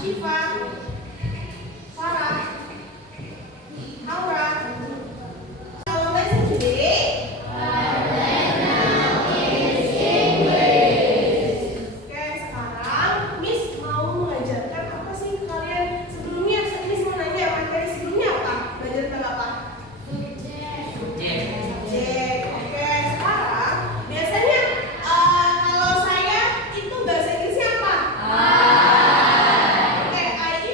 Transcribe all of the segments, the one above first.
Syifa, Farah, Aura. Our lesson today. Oke, sekarang Miss mau mengajarkan apa sih ke kalian sebelumnya? Miss mau nanya materi sebelumnya apa? Belajar tentang apa? Subjek. Oke, sekarang biasanya kalau saya itu bahasa Inggrisnya apa? Oke, I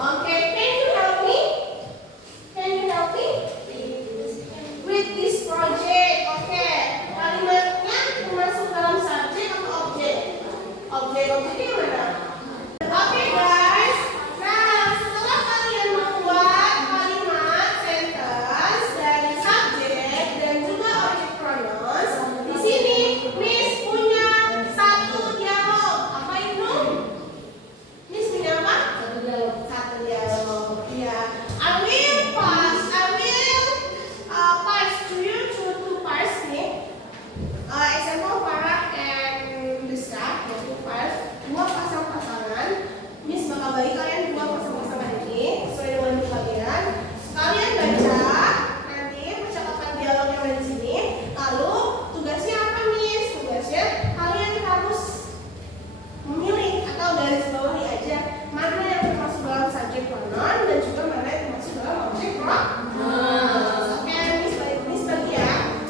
Okay, can you help me? Can you help me with this project? Okay, kalimatnya masuk dalam subjek atau objek? Objeknya mana? Oke guys, nah setelah kalian membuat kalimat sentence dari subjek dan juga objek pronouns, di sini Miss punya satu dialog. Apa itu? Miss punya apa? Satu dialog. Ya, I will pass to you two parts nih. Example Farah and Desa, yaitu parts dua pasang-pasangan. Miss bakal bagi kalian dua pasang-pasangan ini sesuai dengan kalian. Kalian baca nanti percakapan dialog yang ada di sini. Lalu tugasnya apa Miss? Tugasnya kalian harus memilih atau garis bawahi aja mana yang termasuk dalam subjek pronoun dan juga mana yang termasuk dalam objek pronouns. Oke, Miss bagi ya.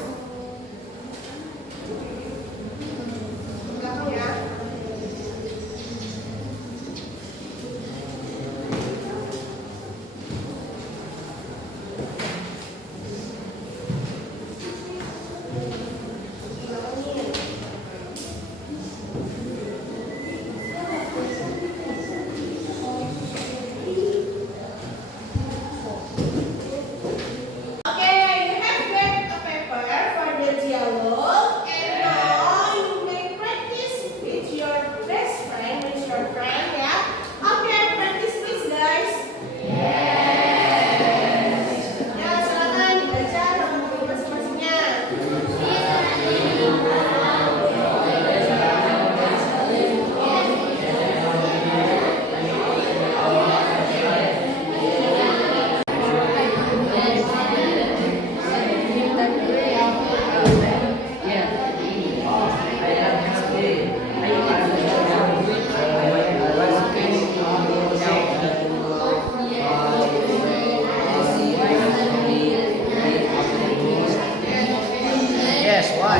Belakang ya. Yes, why?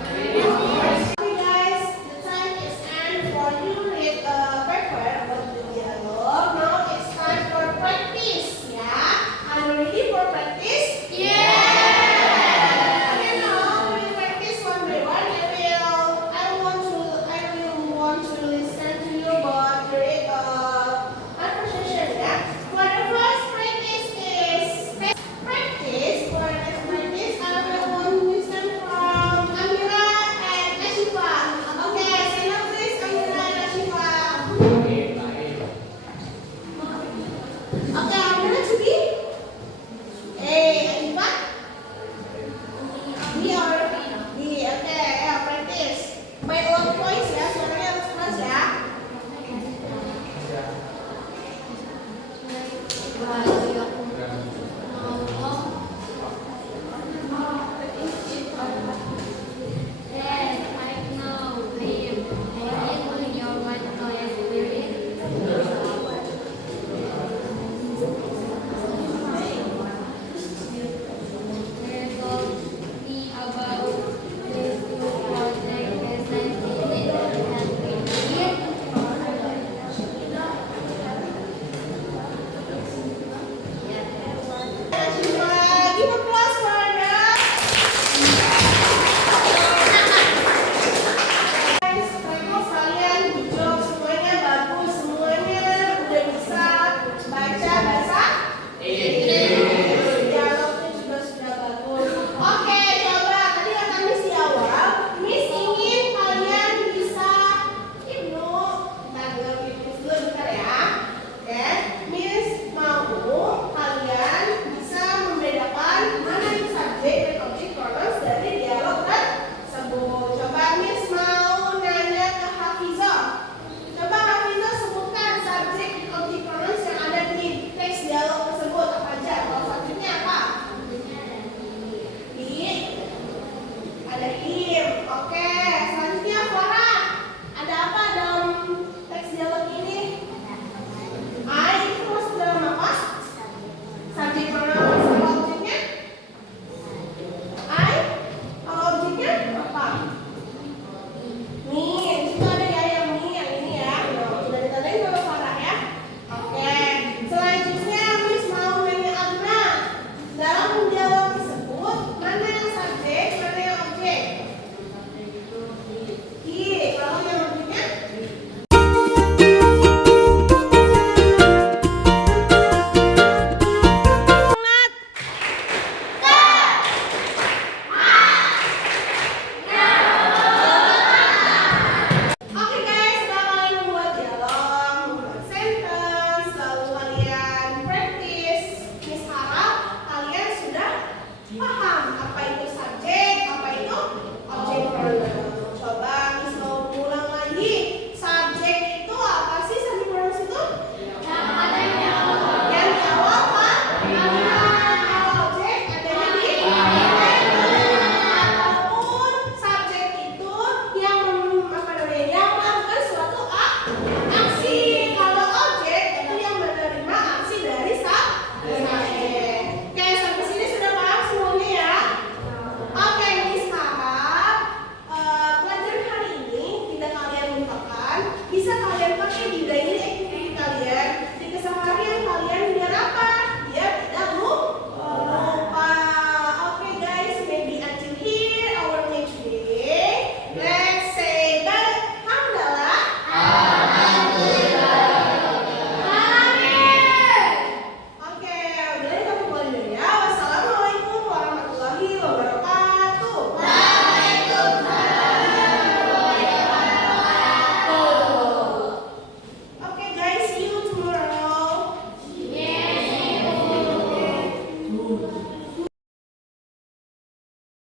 Okay guys, the time is end for you read paper about the dialogue. Now it's time for practice, yeah? Are you ready for practice? Yeah. Okay, now we will practice one by one. I will want to listen to you about the conversation, yeah? For the first practice is practice. For the next practice, I will want to listen from Amira and Ashifa. Okay, stand up please, Amira and Ashifa. Okay, Amira to be? Hey, Ashifa? B or B? Okay, ayo practice. By loud voice ya, suaranya harus keras ya.